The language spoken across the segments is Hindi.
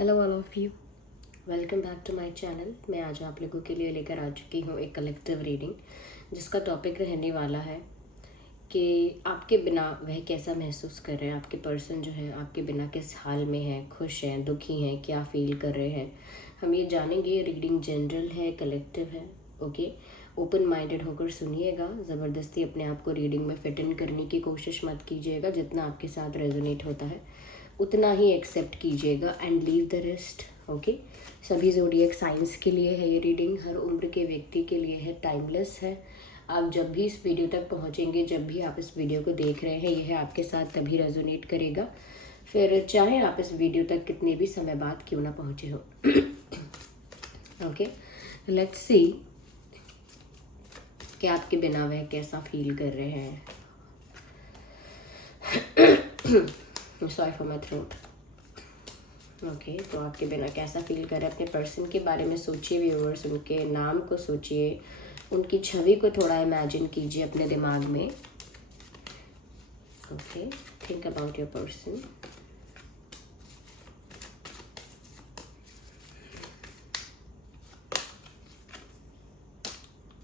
Hello all of you, welcome back to my channel. मैं आज आप लोगों के लिए लेकर आ चुकी हूँ एक कलेक्टिव रीडिंग, जिसका टॉपिक रहने वाला है कि आपके बिना वह कैसा महसूस कर रहे हैं। आपके पर्सन जो है आपके बिना किस हाल में है, खुश हैं, दुखी हैं, क्या फील कर रहे हैं, हम ये जानेंगे। रीडिंग जनरल है, कलेक्टिव है, ओके। ओपन माइंडेड होकर सुनिएगा। ज़बरदस्ती अपने आप को रीडिंग में फिट इन करने की कोशिश मत कीजिएगा। जितना आपके साथ रेजोनेट होता है उतना ही एक्सेप्ट कीजिएगा and leave the rest, okay. सभी ज़ोडिएक साइंस के लिए है ये रीडिंग, हर उम्र के व्यक्ति के लिए है, टाइमलेस है। आप जब भी इस वीडियो तक पहुंचेंगे, जब भी आप इस वीडियो को देख रहे हैं, यह आपके साथ तभी रेजोनेट करेगा, फिर चाहे आप इस वीडियो तक कितने भी समय बाद क्यों ना पहुंचे हो। ओके, लेट्स सी कि आपके बिना वह कैसा फील कर रहे हैं। Sorry for my throat. Okay, तो आपके बिना कैसा फील कर रहे हैं, अपने पर्सन के बारे में सोचिए व्यूअर्स। उनके नाम को सोचिए, उनकी छवि को थोड़ा इमेजिन कीजिए अपने दिमाग में। Okay, think about your person.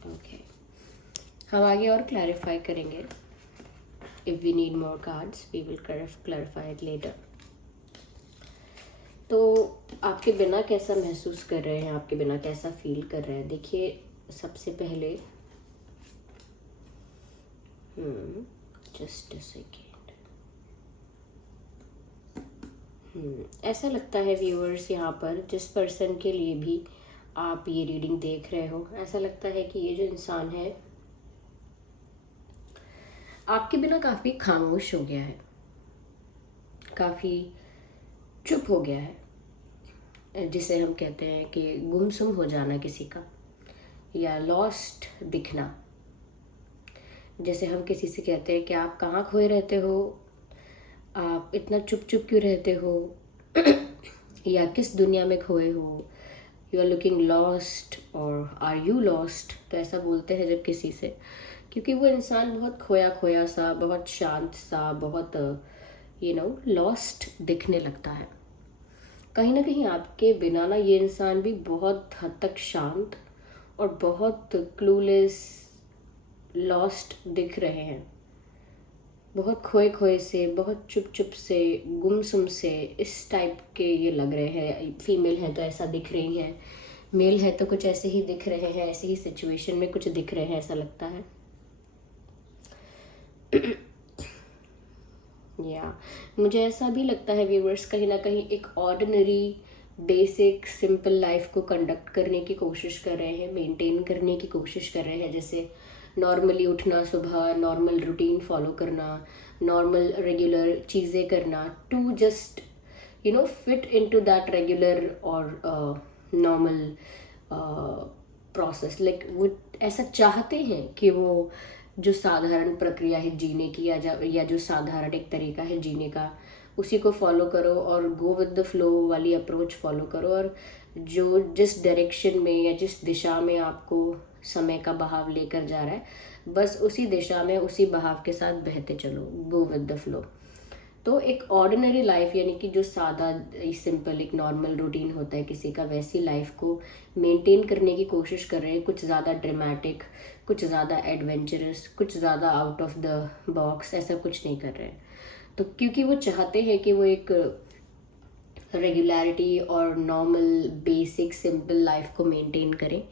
Okay, हम आगे और क्लैरिफाई करेंगे। If we need more cards we will clarify it later. तो आपके बिना कैसा महसूस कर रहे हैं, आपके बिना कैसा फील कर रहे हैं। देखिए, सबसे पहले जस्ट अ सेकेंड। ऐसा लगता है व्यूअर्स, यहाँ पर जिस पर्सन के लिए भी आप ये रीडिंग देख रहे हो, ऐसा लगता है कि ये जो इंसान है आपके बिना काफ़ी खामोश हो गया है, काफ़ी चुप हो गया है, जिसे हम कहते हैं कि गुमसुम हो जाना किसी का, या लॉस्ट दिखना। जैसे हम किसी से कहते हैं कि आप कहाँ खोए रहते हो, आप इतना चुप चुप क्यों रहते हो, या किस दुनिया में खोए हो, यू आर लुकिंग लॉस्ट और आर यू लॉस्ट। तो ऐसा बोलते हैं जब किसी से, क्योंकि वो इंसान बहुत खोया खोया सा, बहुत शांत सा, बहुत लॉस्ट दिखने लगता है। कहीं ना कहीं आपके बिना ना ये इंसान भी बहुत हद तक शांत और बहुत क्लूलेस, लॉस्ट दिख रहे हैं। बहुत खोए खोए से, बहुत चुप चुप से, गुमसुम से, इस टाइप के ये लग रहे हैं। फीमेल है तो ऐसा दिख रही हैं, मेल है तो कुछ ऐसे ही दिख रहे हैं, ऐसे ही सिचुएशन में कुछ दिख रहे हैं, ऐसा लगता है। या मुझे ऐसा भी लगता है व्यूवर्स, कहीं ना कहीं एक ऑर्डिनरी बेसिक सिंपल लाइफ को कंडक्ट करने की कोशिश कर रहे हैं, मेंटेन करने की कोशिश कर रहे हैं। जैसे नॉर्मली उठना, सुबह नॉर्मल रूटीन फॉलो करना, नॉर्मल रेगुलर चीज़ें करना, to just fit into that regular और नॉर्मल प्रोसेस। लाइक वो ऐसा चाहते हैं कि वो जो साधारण प्रक्रिया है जीने की, या जो साधारण एक तरीका है जीने का, उसी को फॉलो करो और गो विद द फ्लो वाली अप्रोच फॉलो करो। और जो जिस डायरेक्शन में या जिस दिशा में आपको समय का बहाव लेकर जा रहा है, बस उसी दिशा में उसी बहाव के साथ बहते चलो, गो विद द फ्लो। तो एक ऑर्डिनरी लाइफ, यानी कि जो सादा सिंपल एक नॉर्मल रूटीन होता है किसी का, वैसी लाइफ को मेंटेन करने की कोशिश कर रहे हैं। कुछ ज़्यादा ड्रामेटिक, कुछ ज़्यादा एडवेंचरस, कुछ ज़्यादा आउट ऑफ द बॉक्स, ऐसा कुछ नहीं कर रहे हैं। तो क्योंकि वो चाहते हैं कि वो एक रेगुलरिटी और नॉर्मल बेसिक सिंपल लाइफ को मेंटेन करें,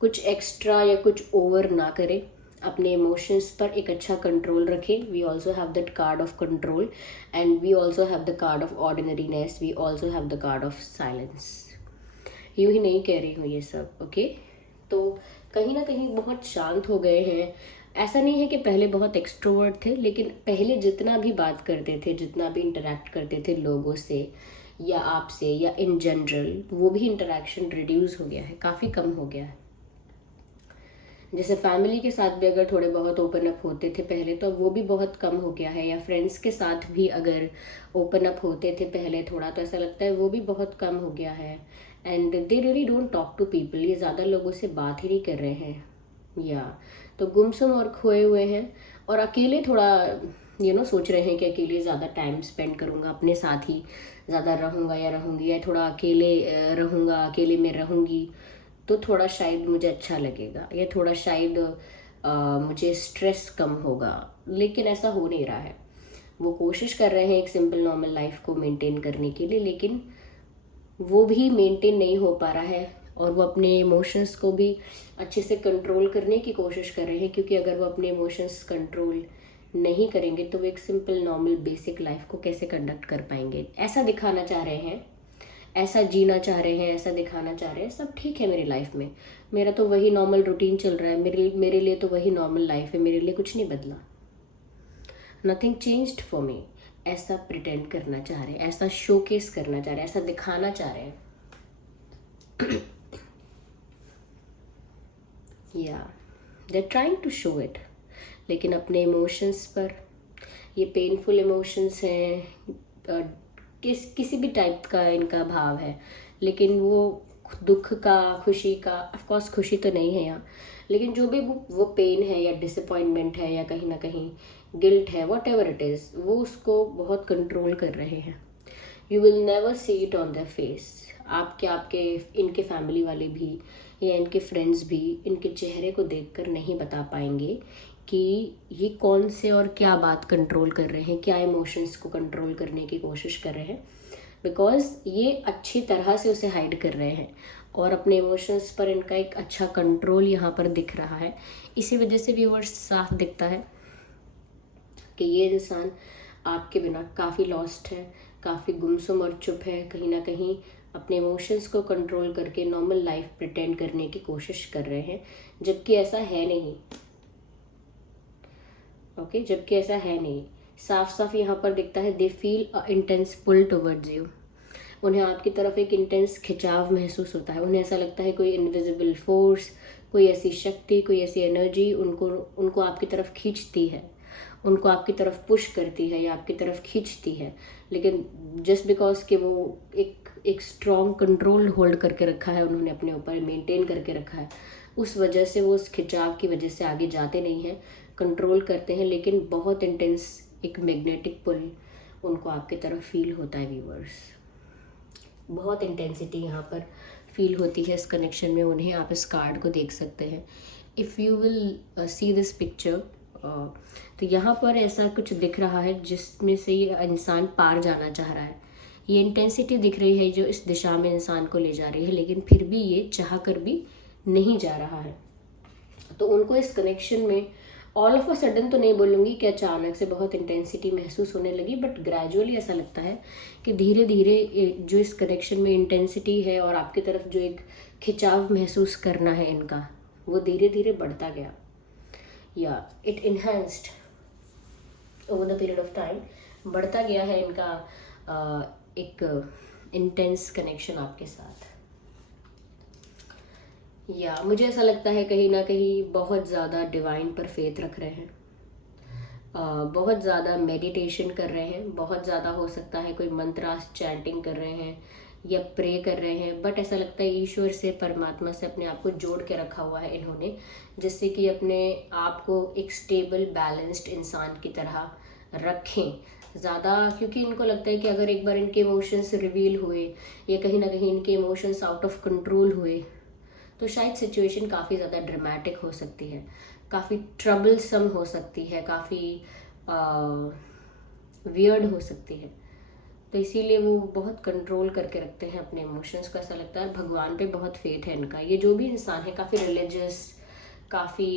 कुछ एक्स्ट्रा या कुछ ओवर ना करें, अपने इमोशंस पर एक अच्छा कंट्रोल रखें। We also have that card of control and we also have the card of ordinariness, we also have the card of silence. यूँ ही नहीं कह रही हूँ ये सब, ओके। तो कहीं ना कहीं बहुत शांत हो गए हैं। ऐसा नहीं है कि पहले बहुत एक्सट्रोवर्ट थे, लेकिन पहले जितना भी बात करते थे, जितना भी इंटरेक्ट करते थे लोगों से या आपसे या इन जनरल, वो भी इंटरेक्शन रिड्यूस हो गया है, काफ़ी कम हो गया है। जैसे फैमिली के साथ भी अगर थोड़े बहुत ओपन अप होते थे पहले, तो वो भी बहुत कम हो गया है। या फ्रेंड्स के साथ भी अगर ओपन अप होते थे पहले थोड़ा, तो ऐसा लगता है वो भी बहुत कम हो गया है। And they really don't talk to people, ये ज़्यादा लोगों से बात ही नहीं कर रहे हैं, या तो गुमसुम और खोए हुए हैं। और अकेले थोड़ा सोच रहे हैं कि अकेले ज़्यादा टाइम स्पेंड करूँगा, अपने साथ ही ज़्यादा रहूँगा या रहूँगी, या थोड़ा अकेले रहूँगा, अकेले में रहूँगी तो थोड़ा शायद मुझे अच्छा लगेगा, या थोड़ा शायद मुझे स्ट्रेस कम होगा। लेकिन ऐसा हो नहीं रहा है। वो कोशिश कर रहे हैं एक सिंपल नॉर्मल लाइफ को मेंटेन करने के लिए, लेकिन वो भी मेंटेन नहीं हो पा रहा है। और वो अपने इमोशंस को भी अच्छे से कंट्रोल करने की कोशिश कर रहे हैं, क्योंकि अगर वो अपने इमोशंस कंट्रोल नहीं करेंगे तो वो एक सिंपल नॉर्मल बेसिक लाइफ को कैसे कंडक्ट कर पाएंगे। ऐसा दिखाना चाह रहे हैं, ऐसा जीना चाह रहे हैं, ऐसा दिखाना चाह रहे हैं सब ठीक है मेरी लाइफ में, मेरा तो वही नॉर्मल रूटीन चल रहा है, मेरे लिए तो वही नॉर्मल लाइफ है, मेरे लिए कुछ नहीं बदला, नथिंग चेंज्ड फॉर मी। ऐसा प्रिटेंड करना चाह रहे हैं, ऐसा शोकेस करना चाह रहे हैं, ऐसा दिखाना चाह रहे हैं। या they trying to show it, लेकिन अपने इमोशंस पर, ये पेनफुल इमोशंस हैं, किसी भी टाइप का इनका भाव है, लेकिन वो दुख का, खुशी का, ऑफ कोर्स खुशी तो नहीं है यहाँ, लेकिन जो भी वो पेन है या डिसअपॉइंटमेंट है या कहीं ना कहीं गिल्ट है, वॉट एवर इट इज़, वो उसको बहुत कंट्रोल कर रहे हैं। You will never see it on their face. आपके इनके फैमिली वाले भी या इनके फ्रेंड्स भी इनके चेहरे को देखकर नहीं बता पाएंगे कि ये कौन से और क्या बात कंट्रोल कर रहे हैं, क्या इमोशंस को कंट्रोल करने की कोशिश कर रहे हैं, बिकॉज ये अच्छी तरह से उसे हाइड कर रहे हैं और अपने इमोशंस पर इनका एक अच्छा कंट्रोल यहाँ पर दिख रहा है। इसी वजह से व्यूअर्स साफ दिखता है कि ये इंसान आपके बिना काफ़ी लॉस्ट है, काफ़ी गुमसुम और चुप है, कहीं ना कहीं अपने इमोशंस को कंट्रोल करके नॉर्मल लाइफ प्रिटेंड करने की कोशिश कर रहे हैं, जबकि ऐसा है नहीं। ओके, जबकि ऐसा है नहीं। साफ साफ यहाँ पर दिखता है they feel a intense pull towards you. उन्हें आपकी तरफ एक इंटेंस खिंचाव महसूस होता है। उन्हें ऐसा लगता है कोई इनविजिबल फोर्स, कोई ऐसी शक्ति, कोई ऐसी एनर्जी उनको आपकी तरफ खींचती है, उनको आपकी तरफ पुश करती है या आपकी तरफ खींचती है। लेकिन जस्ट बिकॉज कि वो एक स्ट्रॉन्ग कंट्रोल होल्ड करके रखा है, उन्होंने अपने ऊपर मेंटेन करके रखा है, उस वजह से वो उस खिंचाव की वजह से आगे जाते नहीं हैं, कंट्रोल करते हैं, लेकिन बहुत इंटेंस एक मैग्नेटिक पुल उनको आपकी तरफ फील होता है व्यूअर्स। बहुत इंटेंसिटी यहाँ पर फील होती है इस कनेक्शन में उन्हें। आप इस कार्ड को देख सकते हैं। If you will see this picture, तो यहाँ पर ऐसा कुछ दिख रहा है जिसमें से ये इंसान पार जाना चाह रहा है। ये इंटेंसिटी दिख रही है जो इस दिशा में इंसान को ले जा रही है, लेकिन फिर भी ये चाह कर भी नहीं जा रहा है। तो उनको इस कनेक्शन में ऑल ऑफ अ सडन तो नहीं बोलूँगी कि अचानक से बहुत इंटेंसिटी महसूस होने लगी, बट ग्रेजुअली ऐसा लगता है कि धीरे धीरे जो इस कनेक्शन में इंटेंसिटी है और आपकी तरफ जो एक खिंचाव महसूस करना है इनका, वो धीरे धीरे बढ़ता गया, या it enhanced over the period of time. बढ़ता गया है इनका एक इंटेंस कनेक्शन आपके साथ। या मुझे ऐसा लगता है कहीं ना कहीं बहुत ज़्यादा डिवाइन पर फेथ रख रहे हैं, बहुत ज़्यादा मेडिटेशन कर रहे हैं, बहुत ज़्यादा हो सकता है कोई मंत्रास चैंटिंग कर रहे हैं या प्रे कर रहे हैं, बट ऐसा लगता है ईश्वर से, परमात्मा से अपने आप को जोड़ के रखा हुआ है इन्होंने, जिससे कि अपने आप को एक स्टेबल बैलेंस्ड इंसान की तरह रखें ज़्यादा। क्योंकि इनको लगता है कि अगर एक बार इनके इमोशंस रिवील हुए या कहीं ना कहीं इनके इमोशंस आउट ऑफ कंट्रोल हुए तो शायद सिचुएशन काफ़ी ज़्यादा ड्रामेटिक हो सकती है, काफ़ी ट्रबलसम हो सकती है, काफ़ी वियर्ड हो सकती है। तो इसीलिए वो बहुत कंट्रोल करके रखते हैं अपने इमोशंस को। ऐसा लगता है भगवान पे बहुत फेथ है इनका। ये जो भी इंसान है काफ़ी रिलीजियस, काफ़ी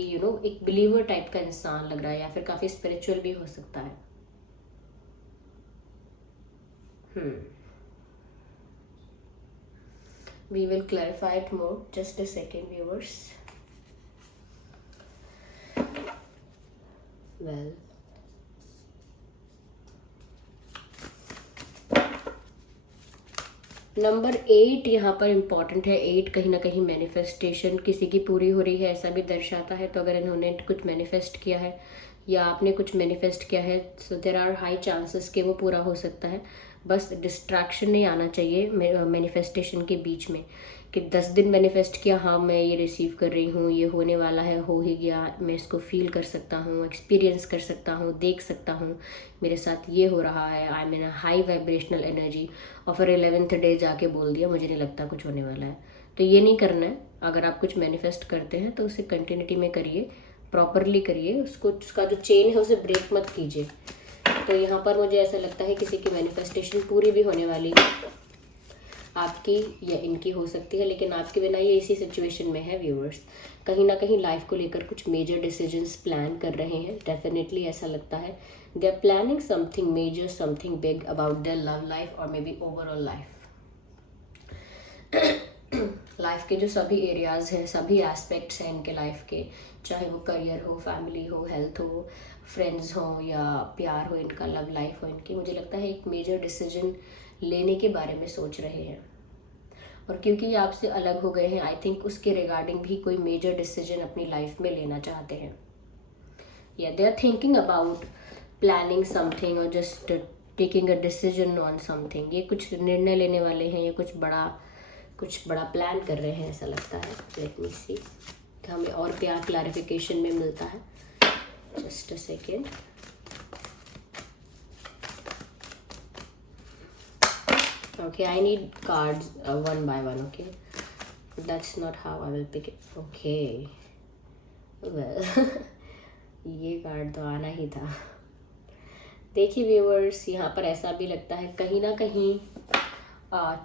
एक बिलीवर टाइप का इंसान लग रहा है, या फिर काफ़ी स्पिरिचुअल भी हो सकता है। We will clarify it more. Just a second, viewers. Well, number 8 यहाँ पर इम्पॉर्टेंट है। 8 कहीं ना कहीं मैनिफेस्टेशन किसी की पूरी हो रही है ऐसा भी दर्शाता है। तो अगर इन्होंने कुछ मैनिफेस्ट किया है या आपने कुछ मैनिफेस्ट किया है, so there are high chances कि वो पूरा हो सकता है। बस डिस्ट्रैक्शन नहीं आना चाहिए मैनिफेस्टेशन के बीच में, कि 10 दिन मैनिफेस्ट किया, हाँ मैं ये रिसीव कर रही हूँ, ये होने वाला है, हो ही गया, मैं इसको फील कर सकता हूँ, एक्सपीरियंस कर सकता हूँ, देख सकता हूँ, मेरे साथ ये हो रहा है, I am in high vibrational energy, और फिर 11th डे जाके बोल दिया मुझे नहीं लगता कुछ होने वाला है। तो ये नहीं करना है। अगर आप कुछ मैनिफेस्ट करते हैं तो उसे कंटिन्यूटी में करिए, प्रॉपरली करिए, उसका जो चेन है उसे ब्रेक मत कीजिए। तो यहाँ पर मुझे ऐसा लगता है किसी की मैनिफेस्टेशन पूरी भी होने वाली है, आपकी या इनकी हो सकती है, लेकिन आपके बिना ये इसी सिचुएशन में है व्यूअर्स। कहीं ना कहीं लाइफ को लेकर कुछ मेजर डिसीजंस प्लान कर रहे हैं, डेफिनेटली ऐसा लगता है। They are planning something major, something big about their love life और maybe overall life. Life के जो सभी एरियाज़ हैं, सभी एस्पेक्ट्स हैं इनके लाइफ के, चाहे वो करियर हो, फैमिली हो, हेल्थ हो, फ्रेंड्स हो या प्यार हो, इनका लव लाइफ हो, इनकी मुझे लगता है एक मेजर डिसीजन लेने के बारे में सोच रहे हैं। और क्योंकि ये आपसे अलग हो गए हैं, आई थिंक उसके रिगार्डिंग भी कोई मेजर डिसीजन अपनी लाइफ में लेना चाहते हैं, या they are thinking about planning something और just taking a decision on something. ये कुछ निर्णय लेने वाले हैं, ये कुछ बड़ा प्लान कर रहे हैं ऐसा लगता है। लेट मी सी, हमें और क्या क्लैरिफिकेशन में मिलता है। Just a second. Okay, I need cards one by one. Okay, that's not how I will pick it. Okay, well ये कार्ड तो आना ही था। देखिए व्यूअर्स, यहाँ पर ऐसा भी लगता है कहीं ना कहीं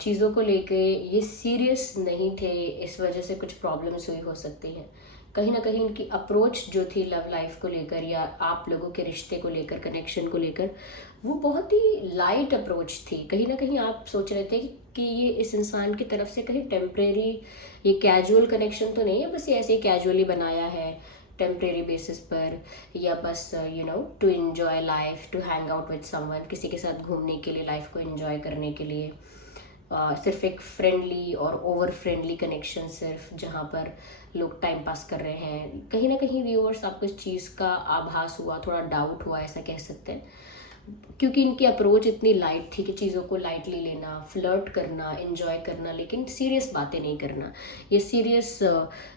चीज़ों को लेके ये सीरियस नहीं थे, इस वजह से कुछ प्रॉब्लम्स हुई हो सकती हैं। कहीं ना कहीं उनकी अप्रोच जो थी लव लाइफ को लेकर या आप लोगों के रिश्ते को लेकर, कनेक्शन को लेकर, वो बहुत ही लाइट अप्रोच थी। कहीं ना कहीं आप सोच रहे थे कि ये इस इंसान की तरफ से कहीं टेम्परेरी, ये कैजुअल कनेक्शन तो नहीं है, बस ये ऐसे ही कैजुअली बनाया है टेम्परेरी बेसिस पर, या बस to enjoy life, to hang out with someone, किसी के साथ घूमने के लिए, लाइफ को एंजॉय करने के लिए। सिर्फ एक फ्रेंडली और ओवर फ्रेंडली कनेक्शन, सिर्फ जहाँ पर लोग टाइम पास कर रहे हैं। कहीं ना कहीं व्यूअर्स आपको इस चीज़ का आभास हुआ, थोड़ा डाउट हुआ, ऐसा कह सकते हैं, क्योंकि इनकी अप्रोच इतनी लाइट थी कि चीज़ों को लाइटली लेना, फ्लर्ट करना, एंजॉय करना, लेकिन सीरियस बातें नहीं करना, ये सीरियस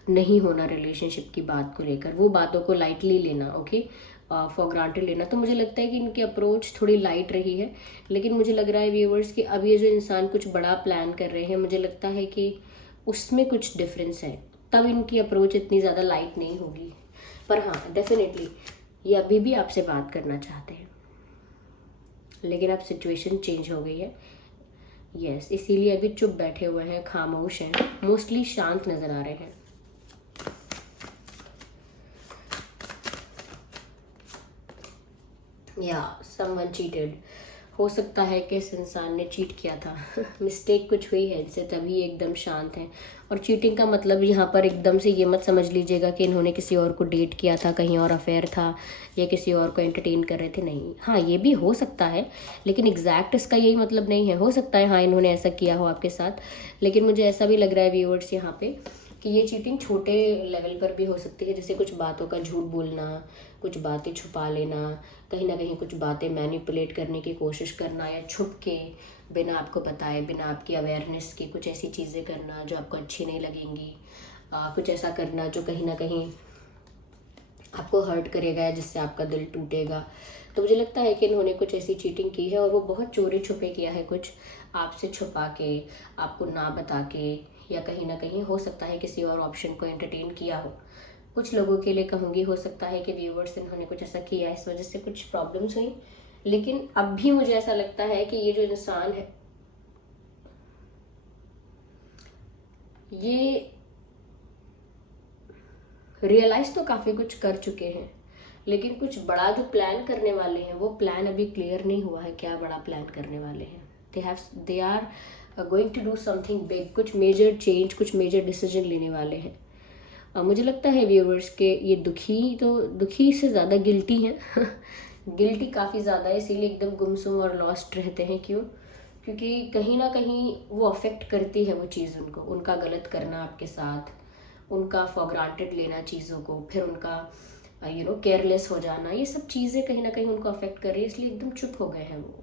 नहीं होना रिलेशनशिप की बात को लेकर, वो बातों को लाइटली लेना, ओके, फॉर ग्रांटेड लेना। तो मुझे लगता है कि इनकी अप्रोच थोड़ी लाइट रही है, लेकिन मुझे लग रहा है व्यूअर्स कि अब ये जो इंसान कुछ बड़ा प्लान कर रहे हैं, मुझे लगता है कि उसमें कुछ डिफरेंस है, तब इनकी अप्रोच इतनी ज़्यादा लाइट नहीं होगी। पर हाँ, डेफिनेटली ये अभी भी आपसे बात करना चाहते हैं, लेकिन अब सिचुएशन चेंज हो गई है। यस, इसीलिए अभी चुप बैठे हुए हैं, खामोश हैं, मोस्टली शांत नज़र आ रहे हैं। या समवन चीटेड, हो सकता है कि इस इंसान ने चीट किया था मिस्टेक कुछ हुई है इनसे, तभी एकदम शांत हैं। और चीटिंग का मतलब यहाँ पर एकदम से ये मत समझ लीजिएगा कि इन्होंने किसी और को डेट किया था, कहीं और अफेयर था, या किसी और को एंटरटेन कर रहे थे, नहीं। हाँ, ये भी हो सकता है, लेकिन एग्जैक्ट इसका यही मतलब नहीं है। हो सकता है हाँ इन्होंने ऐसा किया हो आपके साथ, लेकिन मुझे ऐसा भी लग रहा है व्यूअर्स यहाँ पे कि ये चीटिंग छोटे लेवल पर भी हो सकती है, जैसे कुछ बातों का झूठ बोलना, कुछ बातें छुपा लेना, कहीं ना कहीं कुछ बातें मैनिपुलेट करने की कोशिश करना, या छुप के बिना आपको बताए, बिना आपकी अवेयरनेस की कुछ ऐसी चीज़ें करना जो आपको अच्छी नहीं लगेंगी, कुछ ऐसा करना जो कहीं ना कहीं आपको हर्ट करेगा, जिससे आपका दिल टूटेगा। तो मुझे लगता है कि इन्होंने कुछ ऐसी चीटिंग की है, और वो बहुत चोरी छुपे किया है, कुछ आपसे छुपा के, आपको ना बता के, या कहीं ना कहीं हो सकता है किसी और ऑप्शन को एंटरटेन किया हो। कुछ लोगों के लिए कहूँगी हो सकता है कि व्यूवर्स इन्होंने कुछ ऐसा किया, इस वजह से कुछ प्रॉब्लम्स हुई। लेकिन अब भी मुझे ऐसा लगता है कि ये जो इंसान है, ये रियलाइज तो काफ़ी कुछ कर चुके हैं, लेकिन कुछ बड़ा जो प्लान करने वाले हैं, वो प्लान अभी क्लियर नहीं हुआ है। क्या बड़ा प्लान करने वाले हैं? They are going to do something big, कुछ मेजर चेंज, कुछ मेजर डिसीजन लेने वाले हैं। मुझे लगता है व्यूवर्स के ये दुखी से ज़्यादा गिल्टी हैं गिल्टी काफ़ी ज़्यादा है, इसीलिए एकदम गुमसुम और लॉस्ट रहते हैं। क्यों? क्योंकि कहीं ना कहीं वो अफेक्ट करती है वो चीज़ उनको, उनका गलत करना आपके साथ, उनका फॉर ग्रांटेड लेना चीज़ों को, फिर उनका केयरलेस हो जाना, ये सब चीज़ें कहीं ना कहीं उनको अफेक्ट कर रही है, इसलिए एकदम चुप हो गए हैं वो,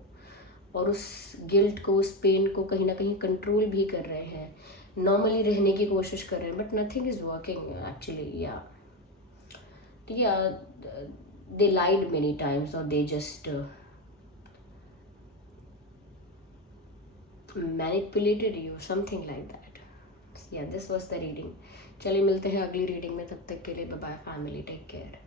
और उस गिल्ट को, उस पेन को कहीं ना कहीं कंट्रोल भी कर रहे हैं। नॉर्मली रहने की कोशिश कर रहे हैं, but nothing is working actually. या they lied many times, or they just manipulated you, something like that. Yeah, this was the reading. चलिए मिलते हैं अगली रीडिंग में, तब तक के लिए bye bye family, take care.